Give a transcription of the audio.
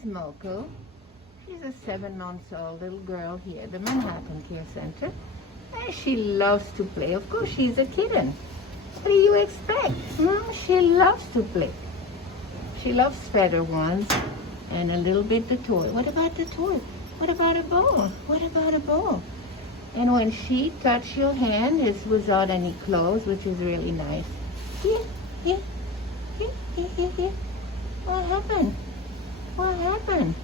is Mocho. She's a 7-month-old little girl here at the Manhattan Care Center. And she loves to play. Of course, she's a kitten. What do you expect? She loves to play. She loves feather ones and a little bit the toy. What about the toy? What about a ball? What about a ball? And when she touched your hand, it's without any clothes, which is really nice. Here, here, here, here, here, here. What happened? What happened?